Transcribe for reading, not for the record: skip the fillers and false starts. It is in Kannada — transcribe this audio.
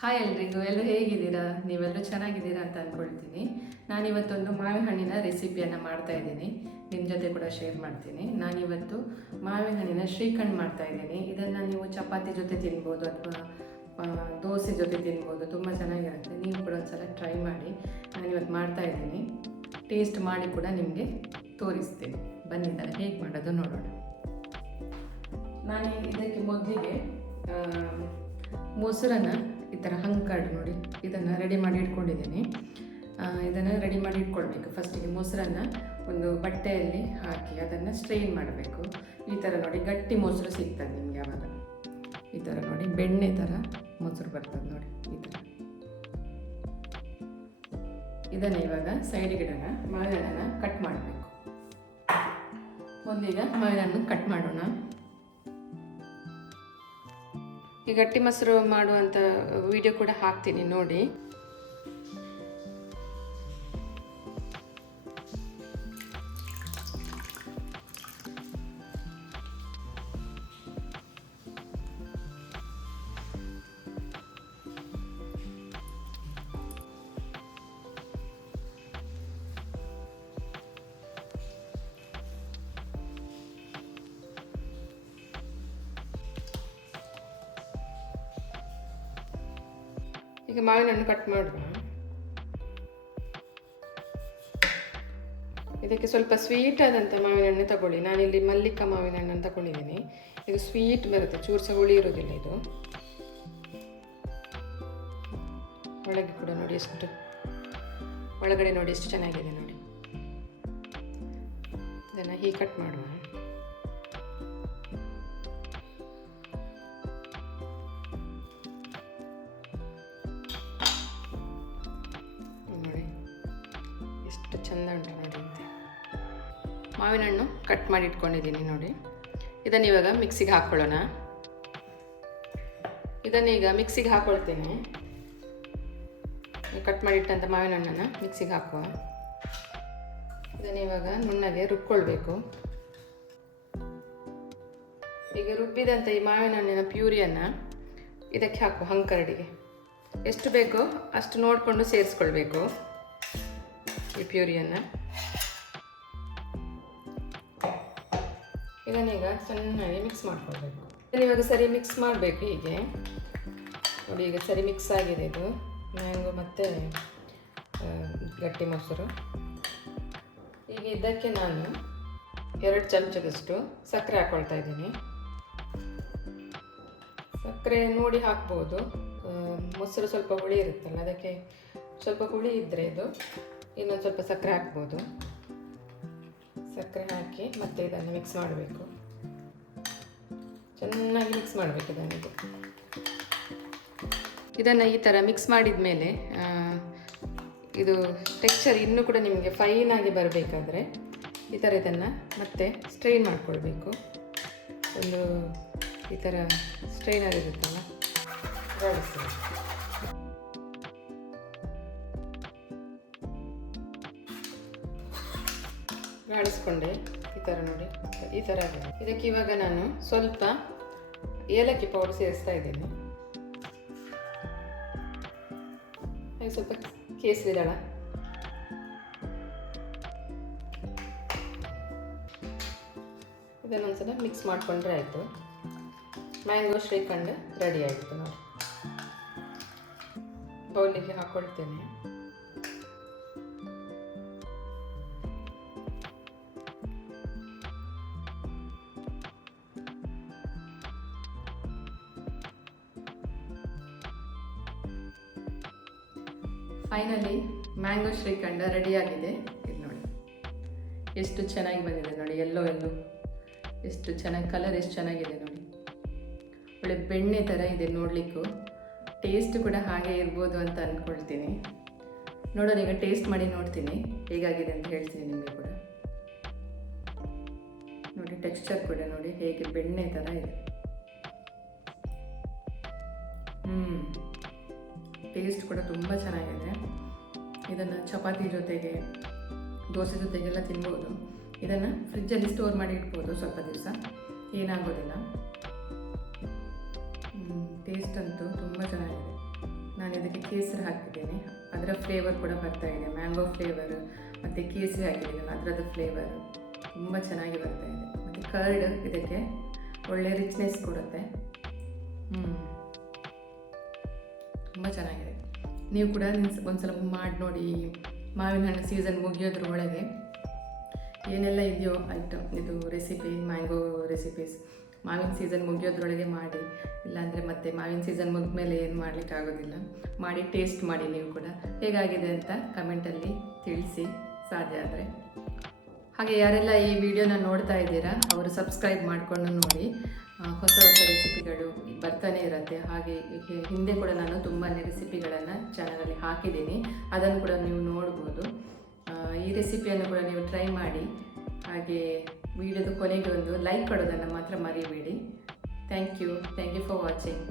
ಹಾಯ್ ಎಲ್ರಿಗೂ, ಎಲ್ಲರೂ ಹೇಗಿದ್ದೀರಾ? ನೀವೆಲ್ಲರೂ ಚೆನ್ನಾಗಿದ್ದೀರಾ ಅಂತ ಅಂದ್ಕೊಳ್ತೀನಿ. ನಾನಿವತ್ತೊಂದು ಮಾವಿನ ಹಣ್ಣಿನ ರೆಸಿಪಿಯನ್ನು ಮಾಡ್ತಾ ಇದ್ದೀನಿ, ನಿಮ್ಮ ಜೊತೆ ಕೂಡ ಶೇರ್ ಮಾಡ್ತೀನಿ. ನಾನಿವತ್ತು ಮಾವಿನ ಹಣ್ಣಿನ ಶ್ರೀಖಂಡ್ ಮಾಡ್ತಾ ಇದ್ದೀನಿ. ಇದನ್ನು ನೀವು ಚಪಾತಿ ಜೊತೆ ತಿನ್ಬೋದು ಅಥವಾ ದೋಸೆ ಜೊತೆ ತಿನ್ಬೋದು, ತುಂಬ ಚೆನ್ನಾಗಿರುತ್ತೆ. ನೀವು ಕೂಡ ಒಂದ್ಸಲ ಟ್ರೈ ಮಾಡಿ. ನಾನಿವತ್ತು ಮಾಡ್ತಾ ಇದ್ದೀನಿ, ಟೇಸ್ಟ್ ಮಾಡಿ ಕೂಡ ನಿಮಗೆ ತೋರಿಸ್ತೀನಿ. ಬನ್ನಿ ಇದನ್ನು ಹೇಗೆ ಮಾಡೋದು ನೋಡೋಣ. ನಾನು ಇದಕ್ಕೆ ಮೊದಲಿಗೆ ಮೊಸರನ್ನು ಈ ಥರ ಹಂಕಾಡು ನೋಡಿ, ಇದನ್ನು ರೆಡಿ ಮಾಡಿ ಇಟ್ಕೊಂಡಿದ್ದೀನಿ. ಇದನ್ನು ರೆಡಿ ಮಾಡಿ ಇಟ್ಕೊಳ್ಬೇಕು. ಫಸ್ಟಿಗೆ ಮೊಸರನ್ನು ಒಂದು ಬಟ್ಟೆಯಲ್ಲಿ ಹಾಕಿ ಅದನ್ನು ಸ್ಟ್ರೈನ್ ಮಾಡಬೇಕು. ಈ ಥರ ನೋಡಿ ಗಟ್ಟಿ ಮೊಸರು ಸಿಗ್ತದೆ ನಿಮಗೆ. ಆವಾಗ ಈ ಥರ ನೋಡಿ ಬೆಣ್ಣೆ ಥರ ಮೊಸರು ಬರ್ತದೆ ನೋಡಿ, ಈ ಥರ. ಇದನ್ನು ಇವಾಗ ಸೈಡಿಗಿಡೋಣ. ಮಾವಿನ ಹಣ್ಣನ್ನು ಕಟ್ ಮಾಡಬೇಕು. ಮೊದಲಿಗೆ ಮಾವಿನ ಹಣ್ಣು ಕಟ್ ಮಾಡೋಣ. ಈ ಗಟ್ಟಿ ಮೊಸರು ಮಾಡುವಂಥ ವಿಡಿಯೋ ಕೂಡ ಹಾಕ್ತೀನಿ ನೋಡಿ. ಈಗ ಮಾವಿನ ಹಣ್ಣು ಕಟ್ ಮಾಡುವ. ಇದಕ್ಕೆ ಸ್ವಲ್ಪ ಸ್ವೀಟ್ ಆದಂಥ ಮಾವಿನ ಹಣ್ಣು ತಗೊಳ್ಳಿ. ನಾನಿಲ್ಲಿ ಮಲ್ಲಿಕ ಮಾವಿನ ಹಣ್ಣನ್ನು ತಗೊಂಡಿದ್ದೀನಿ. ಇದು ಸ್ವೀಟ್ ಬರುತ್ತೆ, ಚೂರು ಸಹ ಹುಳಿ ಇರೋದಿಲ್ಲ ಇದು. ಒಳಗೆ ಕೂಡ ನೋಡಿ ಎಷ್ಟು, ಒಳಗಡೆ ನೋಡಿ ಎಷ್ಟು ಚೆನ್ನಾಗಿದೆ ನೋಡಿ. ಇದನ್ನು ಹೀಗೆ ಕಟ್ ಮಾಡುವ. ಚಂದ ಉಂಟು ನೋಡಿ ಅಂತೆ. ಮಾವಿನ ಹಣ್ಣು ಕಟ್ ಮಾಡಿ ಇಟ್ಕೊಂಡಿದ್ದೀನಿ ನೋಡಿ. ಇದನ್ನು ಇವಾಗ ಮಿಕ್ಸಿಗೆ ಹಾಕ್ಕೊಳ್ಳೋಣ. ಇದನ್ನೀಗ ಮಿಕ್ಸಿಗೆ ಹಾಕ್ಕೊಳ್ತೇನೆ. ಕಟ್ ಮಾಡಿಟ್ಟಂಥ ಮಾವಿನ ಹಣ್ಣನ್ನು ಮಿಕ್ಸಿಗೆ ಹಾಕುವ. ಇದನ್ನು ಇವಾಗ ನುಣ್ಣಗೆ ರುಬ್ಕೊಳ್ಬೇಕು. ಈಗ ರುಬ್ಬಿದಂಥ ಈ ಮಾವಿನ ಹಣ್ಣಿನ ಪ್ಯೂರಿಯನ್ನು ಇದಕ್ಕೆ ಹಾಕುವ. ಹಂಕರಡಿಗೆ ಎಷ್ಟು ಬೇಕೋ ಅಷ್ಟು ನೋಡಿಕೊಂಡು ಸೇರಿಸ್ಕೊಳ್ಬೇಕು ಈ ಪ್ಯೂರಿಯನ್ನು. ಇದನ್ನೀಗ ಚೆನ್ನಾಗಿ ಮಿಕ್ಸ್ ಮಾಡ್ಕೊಳ್ಬೇಕು. ಇದನ್ನಿವಾಗ ಸರಿ ಮಿಕ್ಸ್ ಮಾಡಬೇಕು. ಹೀಗೆ ನೋಡಿ, ಈಗ ಸರಿ ಮಿಕ್ಸ್ ಆಗಿದೆ ಇದು ಮ್ಯಾಂಗೋ ಮತ್ತು ಗಟ್ಟಿ ಮೊಸರು. ಈಗ ಇದಕ್ಕೆ ನಾನು 2 ಚಮಚದಷ್ಟು ಸಕ್ಕರೆ ಹಾಕ್ಕೊಳ್ತಾ ಇದ್ದೀನಿ. ಸಕ್ಕರೆ ನೋಡಿ ಹಾಕ್ಬೋದು. ಮೊಸರು ಸ್ವಲ್ಪ ಹುಳಿ ಇರುತ್ತಲ್ಲ, ಅದಕ್ಕೆ ಸ್ವಲ್ಪ ಹುಳಿ ಇದ್ದರೆ ಇದು ಇನ್ನೊಂದು ಸ್ವಲ್ಪ ಸಕ್ಕರೆ ಹಾಕ್ಬೋದು. ಸಕ್ಕರೆ ಹಾಕಿ ಮತ್ತೆ ಇದನ್ನು ಮಿಕ್ಸ್ ಮಾಡಬೇಕು. ಚೆನ್ನಾಗಿ ಮಿಕ್ಸ್ ಮಾಡಬೇಕು ಇದನ್ನು ಈ ಥರ ಮಿಕ್ಸ್ ಮಾಡಿದ ಮೇಲೆ ಇದು ಟೆಕ್ಸ್ಚರ್ ಇನ್ನೂ ಕೂಡ ನಿಮಗೆ ಫೈನಾಗಿ ಬರಬೇಕಾದ್ರೆ ಈ ಥರ ಇದನ್ನು ಮತ್ತೆ ಸ್ಟ್ರೈನ್ ಮಾಡಿಕೊಳ್ಬೇಕು. ಒಂದು ಈ ಥರ ಸ್ಟ್ರೈನರ್ ಇರುತ್ತಲ್ಲ, ಗಾಳಿಸ್ಕೊಂಡೆ. ಈ ಥರ ನೋಡಿ, ಈ ಥರ ಆಗಿದೆ. ಇದಕ್ಕೆ ಇವಾಗ ನಾನು ಸ್ವಲ್ಪ ಏಲಕ್ಕಿ ಪೌಡರ್ ಸೇರಿಸ್ತಾ ಇದ್ದೀನಿ. ಹಾಗೆ ಸ್ವಲ್ಪ ಕೇಸರಿ ದಳ, ಇದನ್ನೊಂದ್ಸಲ ಮಿಕ್ಸ್ ಮಾಡಿಕೊಂಡ್ರೆ ಆಯಿತು. ಮ್ಯಾಂಗೋ ಶ್ರೀಖಂಡ್ ರೆಡಿ ಆಯಿತು ನೋಡಿ. ಬೌಲಿಗೆ ಹಾಕ್ಕೊಳ್ತೇನೆ. ಫೈನಲಿ ಮ್ಯಾಂಗೋ ಶ್ರೀಖಂಡ ರೆಡಿಯಾಗಿದೆ. ಇದು ನೋಡಿ ಎಷ್ಟು ಚೆನ್ನಾಗಿ ಬಂದಿದೆ ನೋಡಿ. ಎಲ್ಲೋ ಎಷ್ಟು ಚೆನ್ನಾಗಿ, ಕಲರ್ ಎಷ್ಟು ಚೆನ್ನಾಗಿದೆ ನೋಡಿ. ಒಳ್ಳೆ ಬೆಣ್ಣೆ ಥರ ಇದೆ ನೋಡಲಿಕ್ಕೂ. ಟೇಸ್ಟ್ ಕೂಡ ಹಾಗೆ ಇರ್ಬೋದು ಅಂತ ಅಂದ್ಕೊಳ್ತೀನಿ. ನೋಡೋಣ, ಈಗ ಟೇಸ್ಟ್ ಮಾಡಿ ನೋಡ್ತೀನಿ ಹೇಗಾಗಿದೆ ಅಂತ ಹೇಳ್ತೀನಿ ನಿಮಗೆ ಕೂಡ. ನೋಡಿ ಟೆಕ್ಸ್ಚರ್ ಕೂಡ ನೋಡಿ ಹೇಗೆ ಬೆಣ್ಣೆ ಥರ ಇದೆ. ಟೇಸ್ಟ್ ಕೂಡ ತುಂಬ ಚೆನ್ನಾಗಿದೆ. ಇದನ್ನು ಚಪಾತಿ ಜೊತೆಗೆ, ದೋಸೆ ಜೊತೆಗೆಲ್ಲ ತಿನ್ಬೋದು. ಇದನ್ನು ಫ್ರಿಜ್ಜಲ್ಲಿ ಸ್ಟೋರ್ ಮಾಡಿ ಇಡ್ಬೋದು ಸ್ವಲ್ಪ ದಿವಸ, ಏನಾಗೋದಿಲ್ಲ. ಟೇಸ್ಟ್ ಅಂತೂ ತುಂಬ ಚೆನ್ನಾಗಿದೆ. ನಾನು ಇದಕ್ಕೆ ಕೇಸರಿ ಹಾಕಿದ್ದೇನೆ, ಅದರ ಫ್ಲೇವರ್ ಕೂಡ ಬರ್ತಾ ಇದೆ, ಮ್ಯಾಂಗೋ ಫ್ಲೇವರು ಮತ್ತು ಕೇಸರಿ ಹಾಕಿದ್ದೀನಿ ಅದರದ್ದು ಫ್ಲೇವರು ತುಂಬ ಚೆನ್ನಾಗಿ ಬರ್ತಾ ಇದೆ. ಮತ್ತು ಕರ್ಡ್ ಇದಕ್ಕೆ ಒಳ್ಳೆ ರಿಚ್ನೆಸ್ ಕೊಡುತ್ತೆ. ತುಂಬ ಚೆನ್ನಾಗಿದೆ. ನೀವು ಕೂಡ ಒಂದ್ಸಲ ಮಾಡಿ ನೋಡಿ. ಮಾವಿನ ಹಣ್ಣು ಸೀಸನ್ ಮುಗಿಯೋದ್ರ ಒಳಗೆ ಏನೆಲ್ಲ ಇದೆಯೋ ಐಟಮ್ ಇದು ರೆಸಿಪಿ, ಮ್ಯಾಂಗೋ ರೆಸಿಪೀಸ್ ಮಾವಿನ ಸೀಸನ್ ಮುಗಿಯೋದ್ರೊಳಗೆ ಮಾಡಿ. ಇಲ್ಲಾಂದರೆ ಮತ್ತೆ ಮಾವಿನ ಸೀಸನ್ ಮುಗಿದ್ಮೇಲೆ ಏನು ಮಾಡಲಿಕ್ಕೆ ಆಗೋದಿಲ್ಲ. ಮಾಡಿ ಟೇಸ್ಟ್ ಮಾಡಿ. ನೀವು ಕೂಡ ಹೇಗಾಗಿದೆ ಅಂತ ಕಮೆಂಟಲ್ಲಿ ತಿಳಿಸಿ ಸಾಧ್ಯ ಆದರೆ. ಹಾಗೆ ಯಾರೆಲ್ಲ ಈ ವಿಡಿಯೋನ ನೋಡ್ತಾ ಇದ್ದೀರಾ ಅವರು ಸಬ್ಸ್ಕ್ರೈಬ್ ಮಾಡಿಕೊಂಡು ನೋಡಿ. ಹೊಸ ಹೊಸ ರೆಸಿಪಿಗಳು ಬರ್ತಾನೆ ಇರುತ್ತೆ. ಹಾಗೆ ಹಿಂದೆ ಕೂಡ ನಾನು ತುಂಬಾ ರೆಸಿಪಿಗಳನ್ನು ಚಾನಲಲ್ಲಿ ಹಾಕಿದ್ದೀನಿ, ಅದನ್ನು ಕೂಡ ನೀವು ನೋಡ್ಬೋದು. ಈ ರೆಸಿಪಿಯನ್ನು ಕೂಡ ನೀವು ಟ್ರೈ ಮಾಡಿ. ಹಾಗೆ ವಿಡಿಯೋದ ಕೊನೆಗೆ ಒಂದು ಲೈಕ್ ಕೊಡೋದನ್ನು ಮಾತ್ರ ಮರಿಬೇಡಿ. Thank you for watching.